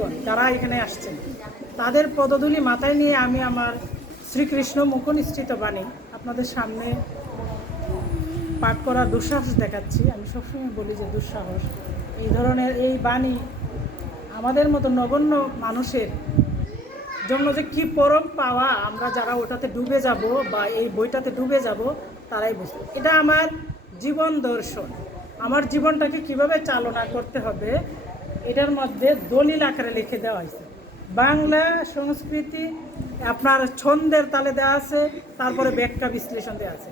বন্ধুগণ যারা এখানে আসছেন, তাদের পদধূলি মাথায় নিয়ে আমি আমার শ্রীকৃষ্ণ মুখনিশ্চিত বাণী আপনাদের সামনে পাঠ করার দুঃসাহস দেখাচ্ছি। আমি সবসময় বলি যে দুঃসাহস। এই ধরনের এই বাণী আমাদের মতো নগণ্য মানুষের জন্য যে কি পরম পাওয়া, আমরা যারা ওটাতে ডুবে যাব বা এই বইটাতে ডুবে যাব, তারাই বুঝতে এটা আমার জীবন দর্শন। আমার জীবনটাকে কীভাবে চালনা করতে হবে এটার মধ্যে দলিল আকারে লিখে দেওয়া হয়েছে। বাংলা সংস্কৃতি, আপনার ছন্দের তালে দেওয়া আছে, তারপরে ব্যাখ্যা বিশ্লেষণ দেওয়া আছে।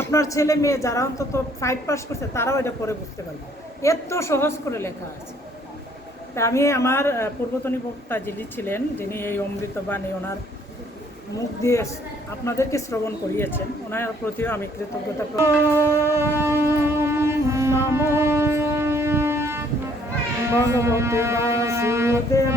আপনার ছেলে মেয়ে যারা অন্তত ফাইভ পাস করছে, তারাও এটা পরে বুঝতে পারবে। এত সহজ করে লেখা আছে। তা আমি আমার পূর্বতনী বক্তা যিনি ছিলেন, যিনি এই অমৃত বাণী, ওনার মুখ দিয়ে আপনাদেরকে শ্রবণ করিয়েছেন, ওনার প্রতিও আমি কৃতজ্ঞতা নমো ভগবতে বাসুদেবায়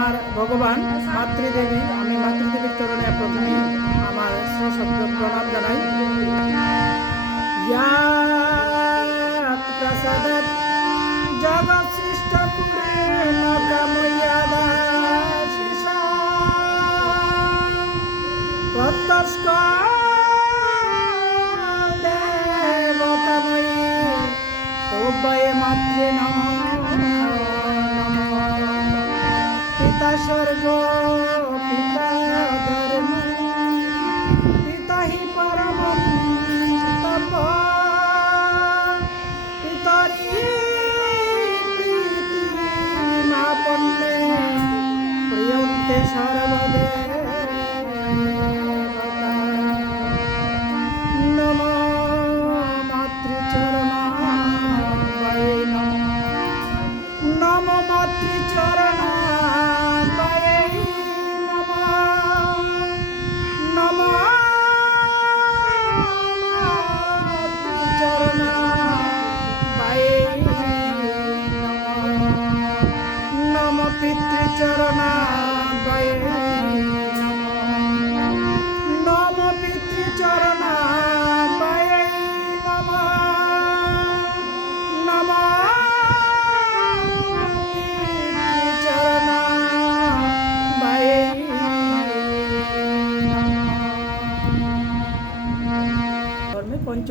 আমার ভগবান মাতৃদেবী আমি মাতৃদেবীর চরণে প্রথমে আমার সশব্দ প্রণাম জানাই। ইয়াত স্বর্গ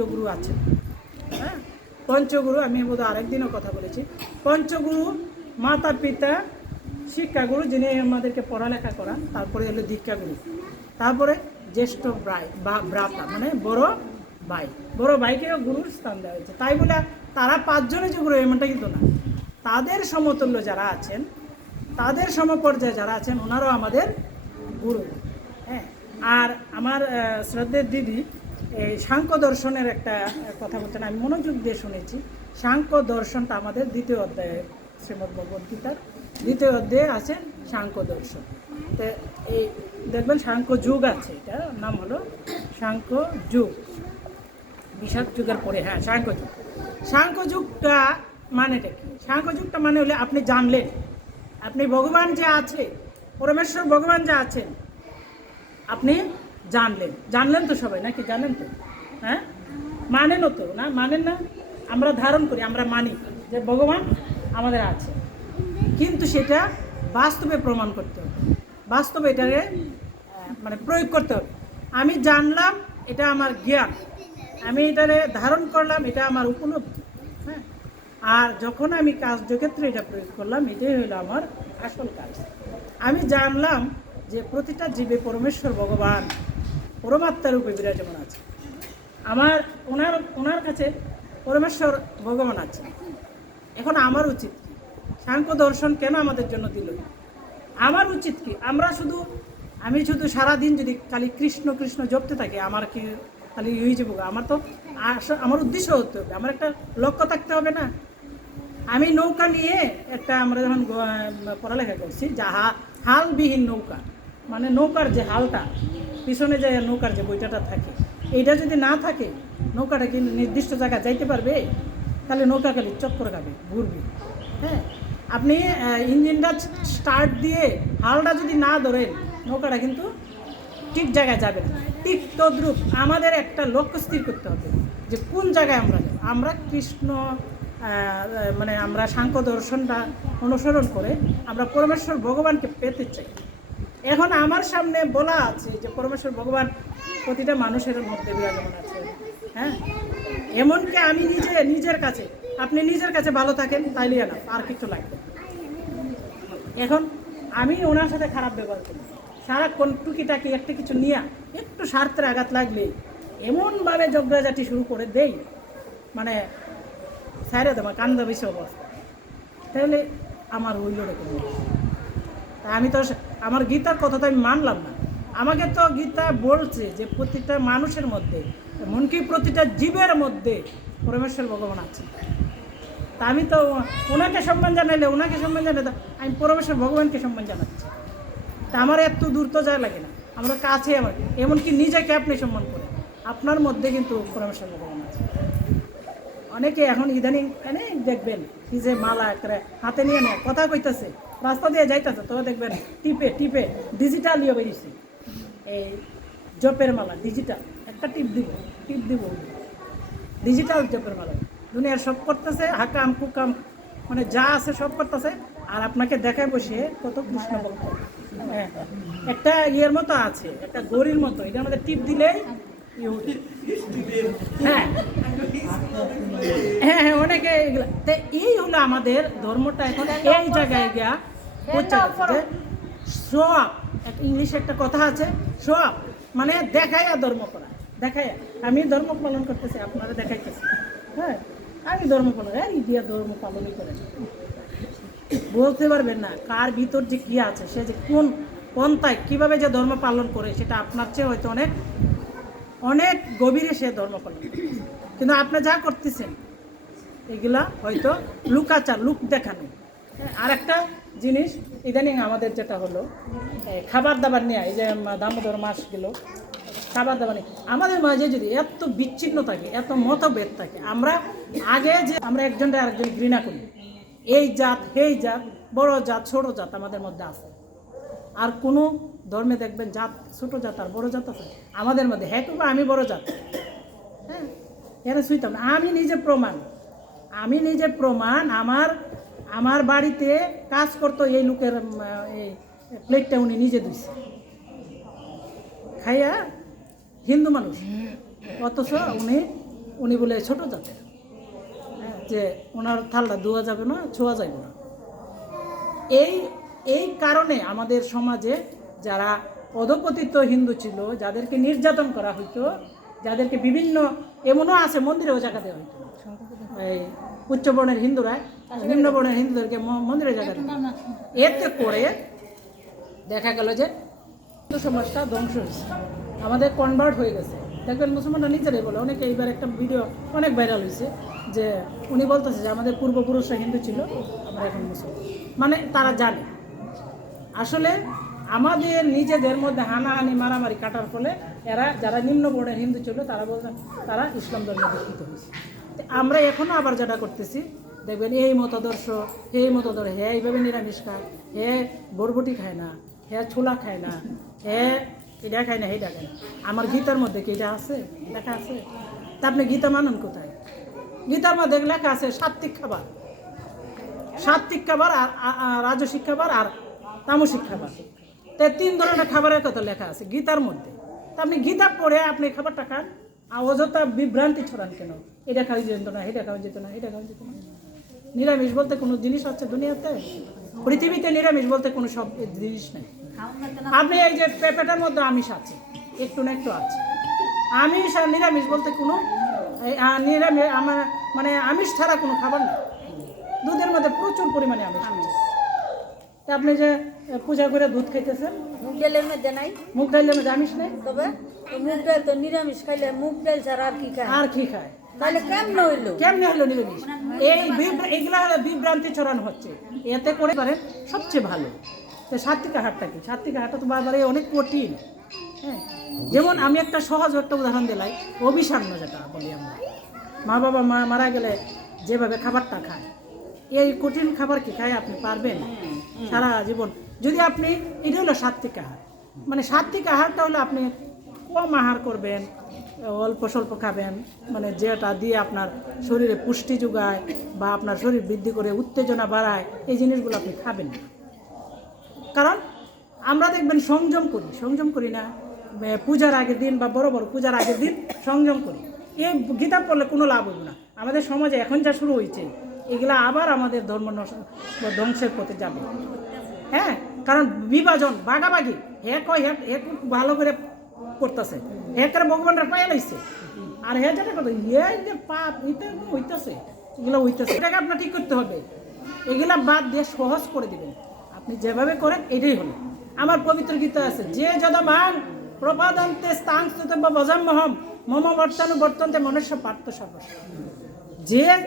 পঞ্চগুরু আছে। হ্যাঁ? পঞ্চগুরু, আমি বোধ আরেকদিনও কথা বলেছি। পঞ্চগুরু মাতা পিতা, শিক্ষাগুরু যিনি আমাদেরকে পড়ালেখা করান, তারপরে হলো দীক্ষাগুরু। তারপরে জ্যেষ্ঠ ব্রাই বা ভ্রাতা মানে বড় ভাই। বড় ভাইকেও গুরুর স্থান দেওয়া হয়েছে। তাই বলে তারা পাঁচজনে যে গুরু, এমনটা কিন্তু না। তাদের সমতুল্য যারা আছেন, তাদের সমপর্যায়ে যারা আছেন, ওনারাও আমাদের গুরু। হ্যাঁ? আর আমার শ্রদ্ধের দিদি এই সাংখ্য দর্শনের একটা কথা বলছেন। আমি মনোযোগ দিয়ে শুনেছি। সাংখ্য দর্শনটা আমাদের দ্বিতীয় অধ্যায়ে, শ্রীমদ ভগবদ গীতার দ্বিতীয় অধ্যায়ে আছে সাংখ্য দর্শন। তো, এই, দেখবেন সাংখ্য যুগ আছে এটা নাম হলো সাংখ্য যুগ। বিষাদ যুগের পরে হ্যাঁ সাংখ্য যুগ। সাংখ্য যুগটা মানেটা কি? সাংখ্য যুগটা মানে হলে আপনি জানলেন, আপনি ভগবান যে আছে, পরমেশ্বর ভগবান যে আছেন, আপনি জানলেন। জানলেন তো সবাই, নাকি জানেন তো? হ্যাঁ? মানেনও তো, না? মানেন না? আমরা ধারণ করি, আমরা মানি যে ভগবান আমাদের আছে। কিন্তু সেটা বাস্তবে প্রমাণ করতে হবে। বাস্তবে এটাকে মানে প্রয়োগ করতে হবে। আমি জানলাম, এটা আমার জ্ঞান। আমি এটারে ধারণ করলাম, এটা আমার উপলব্ধি। হ্যাঁ? আর যখন আমি কার্যক্ষেত্রে এটা প্রয়োগ করলাম, এটাই হলো আমার আসল কাজ। আমি জানলাম যে প্রতিটা জীবে পরমেশ্বর ভগবান। পরমাত্মার রূপে বিরাজমান আছে। আমার, ওনার ওনার কাছে পরমেশ্বর ভগবান আছে এখন আমার উচিত কি? সাংখ্য দর্শন কেন আমাদের জন্য দিল? আমার উচিত কি? আমরা শুধু, আমি শুধু সারাদিন যদি খালি কৃষ্ণ কৃষ্ণ জপতে থাকি, আমার কি খালি ইয়ে যাব? আমার তো আমার উদ্দেশ্য হতে হবে। আমার একটা লক্ষ্য থাকতে হবে না। আমি নৌকা নিয়ে একটা আমরা যখন পড়ালেখা করছি যা হালবিহীন নৌকা মানে নৌকার যে হালটা পিছনে যে নৌকার যে বইটাটা থাকে, এইটা যদি না থাকে, নৌকাটা কি নির্দিষ্ট জায়গায় যাইতে পারবে? তাহলে নৌকা খালি চক্কর খাবে, ঘুরবে। হ্যাঁ? আপনি ইঞ্জিনটা স্টার্ট দিয়ে হালটা যদি না ধরেন, নৌকাটা কিন্তু ঠিক জায়গায় যাবে না। ঠিক তদ্রূপ আমাদের একটা লক্ষ্য স্থির করতে হবে যে কোন জায়গায় আমরা যাব। আমরা কৃষ্ণ মানে আমরা সাংখ্য দর্শনটা অনুসরণ করে আমরা পরমেশ্বর ভগবানকে পেতে চাই। এখন আমার সামনে বলা আছে যে পরমেশ্বর ভগবান প্রতিটা মানুষের মধ্যে বিরাজমান আছে। হ্যাঁ? এমনকি আমি নিজে, নিজের কাছে, আপনি নিজের কাছে ভালো থাকেন, তাইলে না, আর কিছু লাগবে এখন আমি ওনার সাথে খারাপ ব্যবহার করি। সারাক্ষণ টুকিটাকি একটা কিছু নিয়ে একটু স্বার্থের আঘাত লাগলে এমনভাবে জগরাজাটি শুরু করে দেই। মানে স্যারে দেওয়া কান্দা বেশি অবস্থা। তাহলে আমার হইল রে কোনো তা আমি তো আমার গীতার কথা তো আমি মানলাম না। আমাকে তো গীতা বলছে যে প্রতিটা মানুষের মধ্যে, এমনকি প্রতিটা জীবের মধ্যে পরমেশ্বর ভগবান আছে। তা আমি তো ওনাকে সম্মান জানাইলে, ওনাকে সম্মান জানাই আমি পরমেশ্বর ভগবানকে সম্মান জানাচ্ছি। তা আমার এত দূর তো যায় লাগে না। আমরা কাছে আমার, এমনকি নিজেকে আপনি সম্মান করে আপনার মধ্যে কিন্তু পরমেশ্বর ভগবান আছে। অনেকে এখন ইদানিং, এনে দেখবেন কি যে মালা একটা হাতে নিয়ে নেয়, কথা কইতেছে। রাস্তা দিয়ে যাইতেছে তো দেখবেন টিপে টিপে ডিজিটাল ইয়ে বেরিয়েছে। এই জপের মালা ডিজিটাল একটা টিপ দিব টিপ দিব। ডিজিটাল জপের মালা। দুনিয়ার সব করতেছে, হাকাম, কুকাম মানে যা আছে সব করতেছে। আর আপনাকে দেখায় বসে কত কৃষ্ণ ভক্ত। হ্যাঁ একটা ইয়ের মতো আছে, একটা গড়ির মতো। এটার মধ্যে টিপ দিলেই হ্যাঁ। হ্যাঁ হ্যাঁ অনেকে এই হলো আমাদের ধর্মটা এখন এই জায়গায় গিয়া গেছে শো আপ ইংলিশে একটা কথা আছে শো আপ মানে দেখাইয়া ধর্ম করা দেখাইয়া। আমি ধর্ম পালন করতেছি আপনারা দেখাইতেছি হ্যাঁ আমি ধর্ম পালন হ্যাঁ দিয়া ধর্ম পালনই করেন বলতে পারবেন না কার ভিতর যে কি আছে সে যে কোন পন্থায় কীভাবে যে ধর্ম পালন করে সেটা আপনার চেয়ে হয়তো অনেক অনেক গভীরে সে ধর্ম পালন করে। কিন্তু আপনি যা করতেছেন এগুলা হয়তো লুকাচার লুক দেখানো। আর একটা জিনিস, ইদানিং আমাদের যেটা হলো, খাবার দাবার নিয়ে, এই যে দামোদর মাস গেল, খাবার দাবার নিয়ে। আমাদের মাঝে যদি এত বিচ্ছিন্ন থাকে, এত মতভেদ থাকে, আমরা আগে যে, আমরা একজনটা আরেকজন ঘৃণা করি। এই জাত, সেই জাত, বড় জাত, ছোট জাত আমাদের মধ্যে আছে। আর কোনো ধর্মে দেখবেন জাত, ছোট জাত আর বড় জাত আছে। আমাদের মধ্যে হ্যাঁ টুকু আমি বড় জাত? হ্যাঁ এরা শুইতাম আমি নিজে প্রমাণ। আমি নিজে প্রমাণ, আমার আমার বাড়িতে কাজ করতো এই লোকের এই প্লেটটা উনি নিজে দিচ্ছে খাইয়া হিন্দু মানুষ। অথচ উনি উনি বলে ছোট জাতের। হ্যাঁ, যে ওনার থালটা ধোয়া যাবে না ছোঁয়া যাবে না। এই এই কারণে আমাদের সমাজে যারা অধপতিত হিন্দু ছিল যাদেরকে নির্যাতন করা হইতো যাদেরকে বিভিন্ন এমনও আছে মন্দিরেও জায়গা দেওয়া হইতো। এই উচ্চবর্ণের হিন্দুরা নিম্নবর্ণের হিন্দুদেরকে ম- মন্দিরে জায়গা দিত এতে করে দেখা গেল যে হিন্দু সমাজটা ধ্বংস হয়েছে। আমাদের কনভার্ট হয়ে গেছে। দেখবেন মুসলমানরা নিজেরাই বলে অনেকে এইবার একটা ভিডিও অনেক ভাইরাল হয়েছে যে উনি বলতেছে যে আমাদের পূর্বপুরুষরা হিন্দু ছিল আমরা এখন মুসলমান। মানে তারা জানে। আসলে আমাদের নিজেদের মধ্যে হানাহানি মারামারি কাটার ফলে এরা যারা নিম্ন বর্ণের হিন্দু ছিল তারা বলছেন তারা ইসলাম ধর্মে দীক্ষিত হয়েছে। আমরা এখনও আবার যেটা করতেছি দেখবেন, এই মতাদর্শ এই মতাদর্শ হ্যাঁ এইভাবে নিরামিষ খায়, হে বরবটি খায় না হ্যাঁ ছোলা খায় না হ্যাঁ এটা খায় না এটা খায় না। আমার গীতার মধ্যে কি এটা আছে? লেখা আছে? তা আপনি গীতা মানেন কোথায়? গীতার মধ্যে লেখা আছে সাত্বিক খাবার। সাত্বিক খাবার আর রাজসিক খাবার আর তামসিক খাবার। তো এই তিন ধরনের খাবারের কথা লেখা আছে গীতার মধ্যে। তা আপনি গীতা পড়ে আপনি খাবারটা খান, আর অযথা বিভ্রান্তি ছড়ান কেন? এটা খাওয়া যেত না, এটা খাওয়া যেত না, এটা খাওয়া যেত না। নিরামিষ বলতে কোনো জিনিস আছে দুনিয়াতে? পৃথিবীতে নিরামিষ বলতে কোনো সব জিনিস নেই। আপনি এই যে পেঁপেটার মধ্যে আমিষ আছে একটু না একটু আছে। আমিষ আর নিরামিষ বলতে কোনো নিরামিষ আমার মানে আমিষ ছাড়া কোনো খাবার নেই। দুধের মধ্যে প্রচুর পরিমাণে আমিষ আছে। তা আপনি যে পূজা করে দুধ খাইতেছেন? মুগ ডালের মধ্যে নাই। মুগ ডালের মধ্যে আমিষ নেই? তবে মুগ ডাল তো নিরামিষ খাইলে মুগ ডাল ছাড়া আর কি খায়? আর কি খায়? তাহলে কেমন হইল? কেমনি হলো নিরামিষ এই এগুলা বিভ্রান্তি ছড়ানো হচ্ছে। এতে করে করে সবচেয়ে ভালো। তো সাত্বিক আহারটা কি? সাত্বিক আহারটা তো বারবার অনেক কঠিন। হ্যাঁ? যেমন আমি একটা সহজ একটা উদাহরণ দিলাই অভিসান্ন যেটা বলি আমরা। মা বাবা মা মারা গেলে যেভাবে খাবারটা খায় এই কঠিন খাবার কি খায় আপনি পারবেন? সারা জীবন। যদি আপনি এটা হলো সাত্বিক আহার। মানে সাত্বিক আহারটা হলো আপনি কম আহার করবেন অল্প স্বল্প খাবেন মানে যেটা দিয়ে আপনার শরীরে পুষ্টি যোগায় বা আপনার শরীর বৃদ্ধি করে উত্তেজনা বাড়ায়, এই জিনিসগুলো আপনি খাবেন না। কারণ আমরা দেখবেন সংযম করি সংযম করি না। পূজার আগের দিন বা বড় বড় পূজার আগের দিন সংযম করি। এই গীতা পড়লে কোনো লাভ হবে না। আমাদের সমাজে এখন যা শুরু হয়েছে এগুলা আবার আমাদের ধর্ম ধ্বংসের পথে যাবে। হ্যাঁ কারণ বিভাজন বাগাবাগি হে কয়, হে হে ভালো করে করতেছে হে ভগবানরা পায়ে লাইছে। আর হে যেটা কথা ইয়ে যে পাপ, এটা হইতেছে? এগুলো হইতেছে। এটাকে আপনার ঠিক করতে হবে। এগুলা বাদ দিয়ে সহজ করে দিবেন। আপনি যেভাবে করেন, এটাই হলো। আমার পবিত্র গীতা আছে, যে যদা ভাঙ প্রপাদন্তে স্থান বা বজাম্যহম মম বর্তানু বর্তন্তে মনুষ্য পার্থ সর্বস্ব। যে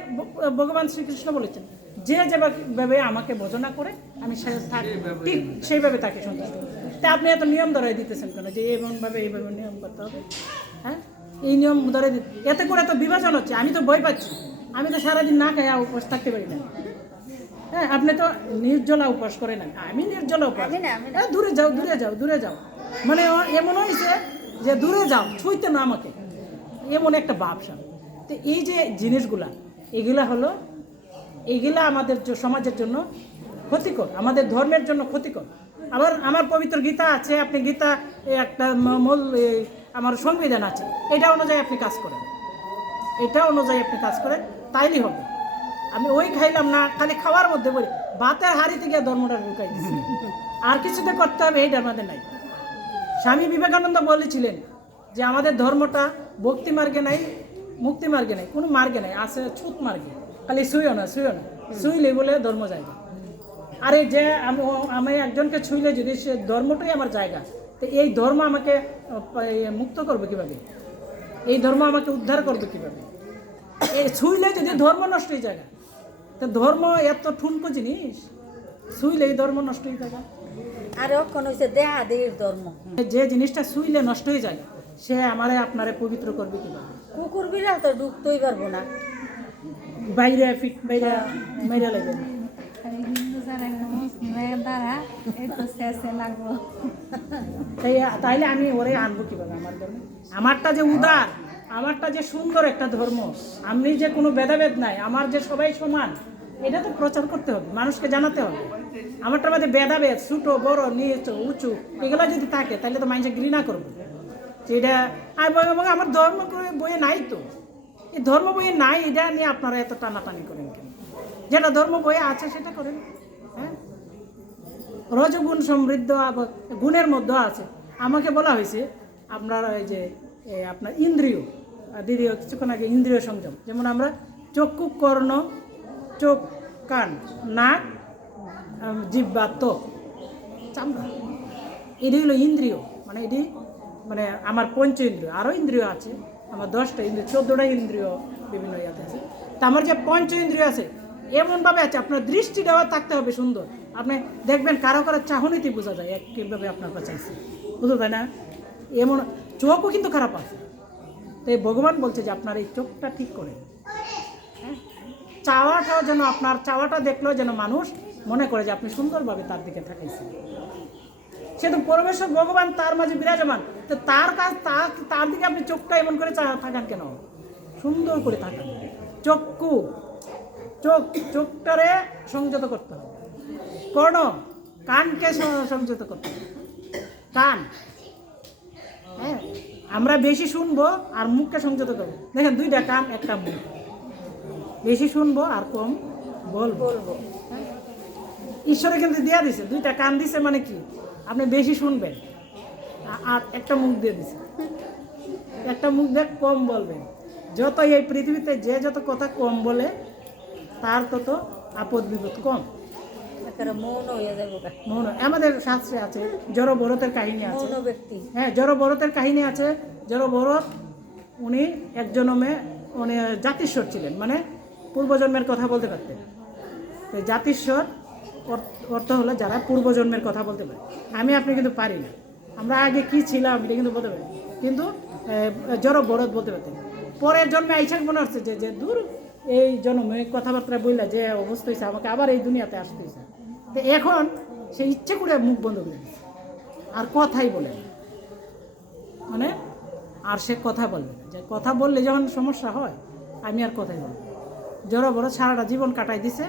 ভগবান শ্রীকৃষ্ণ বলেছেন, যে যেভাবে আমাকে ভোজনা করে, আমি সে- ঠিক সেইভাবে তাকে সন্তুষ্ট করি। তা আপনি এত নিয়ম ধরাই দিতেছেন কেন যে এমনভাবে এইভাবে নিয়ম করতে হবে? হ্যাঁ? এই নিয়ম ধরে দিতে এতে করে তো বিভাজন হচ্ছে আমি তো ভয় পাচ্ছি। আমি তো সারাদিন না খাই উপোস থাকতে পারি না। হ্যাঁ আপনি তো নির্জলা উপোস করে না। আমি নির্জলা উপোস। হ্যাঁ, দূরে যাও দূরে যাও দূরে যাও। মানে এমন হয়েছে যে দূরে যাও ছুঁইতে না আমাকে। এমন একটা ভাবসাব তো এই যে জিনিসগুলা এগুলা হলো এইগুলা আমাদের সমাজের জন্য ক্ষতিকর আমাদের ধর্মের জন্য ক্ষতিকর। আবার আমার পবিত্র গীতা আছে, আপনি গীতা একটা মূল আমার সংবিধান আছে। এটা অনুযায়ী আপনি কাজ করেন। এটা অনুযায়ী আপনি কাজ করেন তাইলেই হবে। আমি ওই খাইলাম না, খালি খাওয়ার মধ্যে বলি ভাতের হাড়ি থেকে ধর্মটা ঢুকাই আর কিছুতে করতে হবে, এইটা আমাদের নাই। স্বামী বিবেকানন্দ বলেছিলেন যে আমাদের ধর্মটা ভক্তি মার্গে নাই, মুক্তি মার্গে নাই, কোনো মার্গে নাই, আছে ছুত মার্গে। খালি শুইও না শুইও না। শুইলে বলে ধর্ম জায়গা আরে যে আমি আমি একজনকে ছুঁইলে যদি সে ধর্মটাই আমার জায়গা তো এই ধর্ম আমাকে মুক্ত করবে কীভাবে? এই ধর্ম আমাকে উদ্ধার করবে কীভাবে? এই ছুঁইলে যদি ধর্ম নষ্ট হয়ে জায়গা তো ধর্ম এত ঠুনকো জিনিস ছুঁইলে এই ধর্ম নষ্ট হয়ে জায়গা আর অক্ষণ হয়েছে দেহা দেহের ধর্ম। যে জিনিসটা শুইলে নষ্ট হয়ে যায় সে আমারে আপনারে পবিত্র করবে কীভাবে? কুকুর বিড়াল তো ঢুকতেই পারব না। বাইরে বাইরে মেরে লাগবে হিন্দু যারা মুসলিমের দ্বারা এই তো শেষে লাগবো তাই তাইলে আমি ওরে আনব কীভাবে আমার আমারটা যে উদার, আমারটা যে সুন্দর একটা ধর্ম, আমি যে কোনো ভেদাভেদ নাই, আমার যে সবাই সমান, এটা তো প্রচার করতে হবে, মানুষকে জানাতে হবে। আমারটার মধ্যে ভেদাভেদ, ছোটো, বড়, নিচ, উঁচু, এগুলো যদি থাকে তাহলে তো মানুষে ঘৃণা করবে। সেটা আর আমার ধর্ম বইয়ে নাই তো। এই ধর্ম বইয়ে নাই, এটা নিয়ে আপনারা এত টানাটানি করেন কেন? যেটা ধর্ম বইয়ে আছে, সেটা করেন। রজগুণ সমৃদ্ধ গুণের মধ্যে আছে। আমাকে বলা হয়েছে, আপনার ওই যে আপনার ইন্দ্রিয় দিদি কিছুক্ষণ আগে ইন্দ্রিয় সংযম। যেমন আমরা চক্ষু, কর্ণ, চোখ, কান, নাক জিহ্বা ত্বক। চামড়া। এটি হলো ইন্দ্রিয়। মানে এটি মানে আমার পঞ্চ ইন্দ্রিয়। আরও ইন্দ্রিয় আছে। আমার দশটা ইন্দ্রিয়, চোদ্দোটা ইন্দ্রিয় বিভিন্ন ইয়াতে আছে। তা আমার যে পঞ্চ ইন্দ্রিয় আছে, এমনভাবে আছে, আপনার দৃষ্টি দেওয়া থাকতে হবে সুন্দর। আপনি দেখবেন কারও কারও চাহনিতে বোঝা যায় এক কীভাবে আপনার আছে। বুঝতে তাই না? এমন চোখও কিন্তু খারাপ আছে। তো এই ভগবান বলছে যে আপনার এই চোখটা ঠিক করে হ্যাঁ? চাওয়াটাও যেন আপনার চাওয়াটা দেখলেও যেন মানুষ মনে করে যে আপনি সুন্দরভাবে তার দিকে থাকাইছেন সে তো পরমেশ্বর ভগবান তার মাঝে বিরাজমান। তো তার কাজ, তার দিকে আপনি চোখটা এমন করে থাকান কেন? সুন্দর করে থাকান চক্ষু, চোখ, চোখটারে সংযত করতে হবে। কর্ণ কানকে সংযত করতে? কান। হ্যাঁ আমরা বেশি শুনব আর মুখকে সংযত করব। দেখেন দুইটা কান একটা মুখ। বেশি শুনব আর কম বলব। বলব। ঈশ্বরে কিন্তু দেওয়া দিছে দুইটা কান দিছে মানে কি? আপনি বেশি শুনবেন। আর একটা মুখ দিয়ে দিছে। একটা মুখ দিয়ে কম বলবেন। যত এই পৃথিবীতে যে যত কথা কম বলে তার তত আপদ বিপদ কম। মৌন আমাদের শাস্ত্রে আছে জড় ভরতের কাহিনী আছে। হ্যাঁ জড় ভরতের কাহিনী আছে। জড় ভরত উনি এক জন্মে উনি জাতিস্বর ছিলেন মানে পূর্বজন্মের কথা বলতে পারতেন। তো জাতিস্বর অর- অর্থ হলো যারা পূর্বজন্মের কথা বলতে পারে। আমি আপনি কিন্তু পারি না। আমরা আগে কি ছিলাম এটা কিন্তু বলতে পারি কিন্তু জড় ভরত বলতে পারতেন। পরের জন্মে আইসা মনে হচ্ছে যে যে দূর এই জন্মে কথাবার্তা বললা যে অবস্থা হয়েছে আমাকে আবার এই দুনিয়াতে আসতে হয়েছে তো এখন সে ইচ্ছে করে মুখ বন্ধ করে আর কথাই বলে। মানে আর সে কথা বলবে যে কথা বললে যখন সমস্যা হয়, আমি আর কথাই বলব। জড়ো বড় সারাটা জীবন কাটাই দিছে